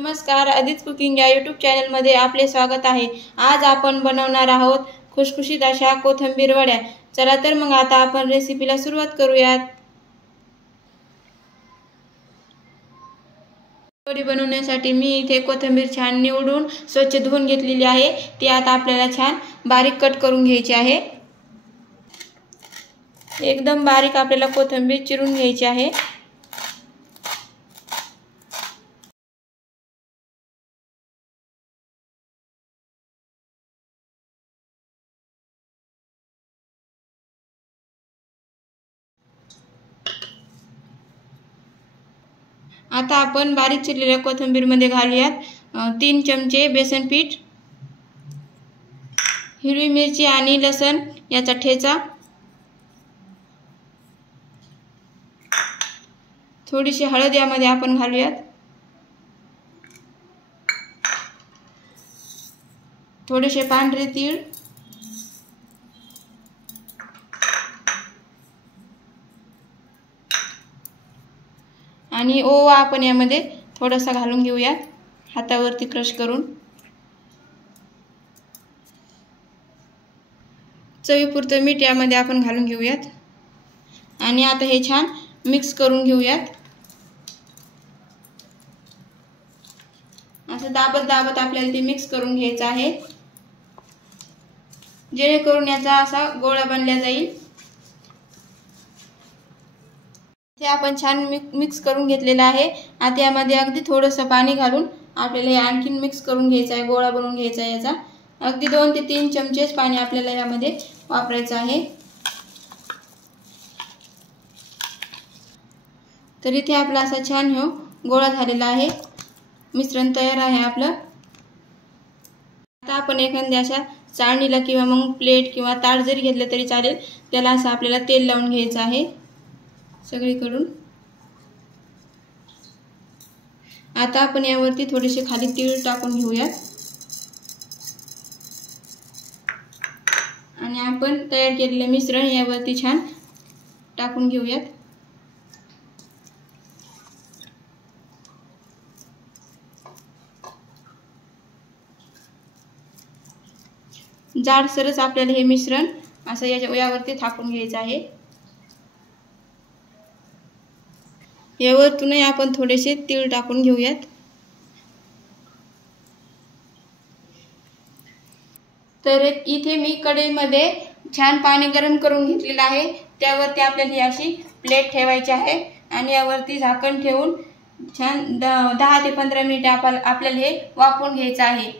नमस्कार, आदित्य कुकिंग या यूट्यूब चॅनलमध्ये आपले स्वागत आहे। आज आपण बनवणार आहोत खुशखुशीत अशा कोथिंबीर वड्या। चला तर मग आता आपण रेसिपीला सुरुवात करूयात। वडी बनवण्यासाठी मी इथे कोथिंबीर छान निवडून स्वच्छ धुवून घेतलेली आहे। ती आता आपल्याला छान बारीक कट करून घ्यायची आहे। एकदम बारीक आपल्याला कोथिंबीर चिरून घ्यायची आहे। आता आपण बारीक चिरलेल्या कोथिंबीर मध्ये घालूयात 3 चमचे बेसन पीठ, हिरवी मिरची आणि लसण याचा ठेचा, थोडीशी हळद यामध्ये आपण घालूयात, थोडेसे पांढरे तीळ, आणि ओवा आपण यामध्ये थोडासा घालून घेऊयात हातावरती क्रश करून। चवीपुरतं मीठ यामध्ये आपण घालून घेऊयात आणि आता हे छान मिक्स करून घेऊयात। असं दाबत दाबत आपल्याला ते मिक्स करून घ्यायचं आहे, जेणेकरून याचा असा गोळा बनला जाईल। ते आपण छान मिक्स करून घेतलेला आहे। आता यामध्ये अगदी थोडंसं पाणी घालून आपल्याला हे आणखीन मिक्स करून घ्यायचं आहे, गोळा बनवून घ्यायचा आहे याचा। अगदी 2 ते 3 चमचेच पाणी आपल्याला यामध्ये वापरायचं आहे। तर इथे आपला असा छान गोळा झालेला आहे, मिश्रण तयार आहे आपलं। आता आपण एखाद्या अशा चाळणीला किंवा मग प्लेट किंवा ताट जरी घेतलं तरी चालेल, त्याला असं आपल्याला तेल लावून घ्यायचं आहे सगळीकडून। आता आपण यावरती थोडेसे खाली तीळ टाकून घेऊयात आणि आपण तयार केलेले मिश्रण यावरती छान टाकून घेऊयात। जाडसरच आपल्याला हे मिश्रण असं यावरती थापून घ्यायचं आहे। यावरतूनही आपण थोडेसे तीळ टाकून घेऊयात। तर इथे मी कढईमध्ये छान पाणी गरम करून घेतलेलं आहे। त्यावरती आपल्याला ही अशी प्लेट ठेवायची आहे आणि यावरती झाकण ठेवून छान 10 ते 15 मिनिटे आपल्याला हे वाफवून घ्यायचं आहे।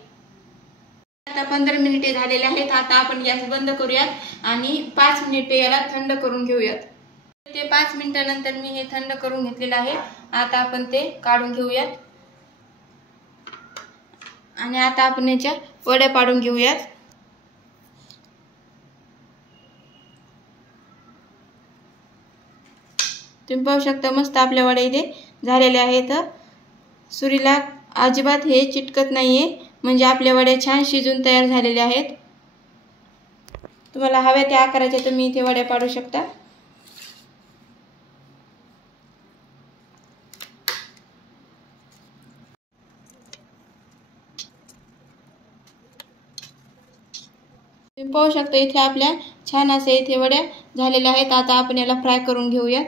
आता 15 मिनिटे झालेले आहेत। आता आपण गॅस बंद करूयात आणि 5 मिनिटे याला थंड करून घेऊयात। ते 5 मिनिटांनंतर मी हे थंड करून घेतलेलं आहे। आता आपण ते काढून घेऊयात आणि आता आपण याच्या वड्या पाडून घेऊयात। तुम्ही पाहू शकता मस्त आपल्या वड्या इथे झालेल्या आहेत। सुरीला अजिबात हे चिटकत नाहीये, म्हणजे आपल्या वड्या छान शिजून तयार झालेल्या आहेत। तुम्हाला हव्या त्या आकाराच्या तुम्ही इथे वड्या पाडू शकता। तुम्ही पाहू शकता इथे आपल्या छान असे इथे वड्या झालेल्या आहेत। आता आपण याला फ्राय करून घेऊयात।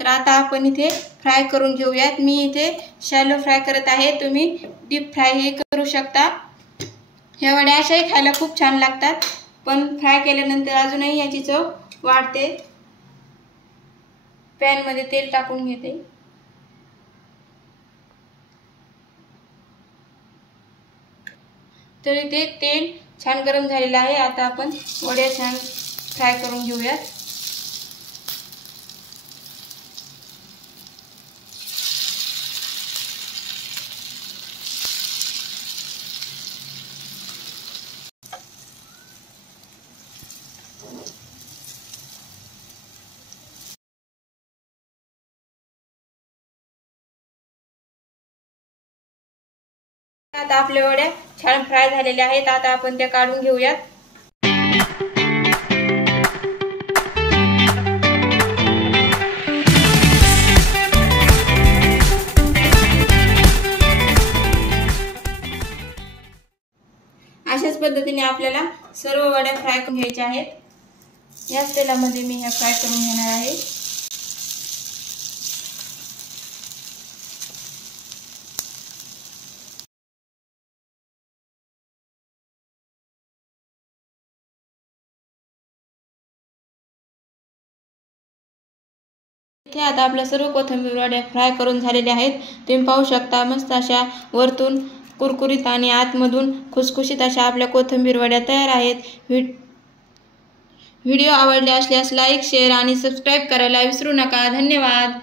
तर आता आपण इथे फ्राय करून घेऊयात। मी इथे शॅलो फ्राय करत आहे, तुम्ही डीप फ्राय हे करू शकता। ह्या वड्या अशाही खायला खूप छान लागतात, पण फ्राय केल्यानंतर अजूनही याची चव वाढते। पॅन मध्ये तेल टाकून घेते। तर इथे तेल छान गरम झालेलं आहे। आता आपण वड्या छान फ्राय करून घेऊयात। आता आपल्या वड्या छान फ्राय झालेल्या आहेत। आता आपण त्या काढून घेऊयात। अशाच पद्धतीने आपल्याला सर्व वड्या फ्राय करून घ्यायच्या आहेत। याच तेलामध्ये मी ह्या फ्राय करून घेणार आहे। इथे आता आपल्या सर्व कोथिंबीर वड्या फ्राय करून झालेल्या आहेत। तुम्ही पाहू शकता मस्त अशा वरतून कुरकुरीत आणि आतमधून खुसखुशीत अशा आपल्या कोथिंबीर वड्या तयार आहेत। व्हिडिओ आवडले असल्यास लाईक, शेअर आणि सबस्क्राईब करायला विसरू नका। धन्यवाद।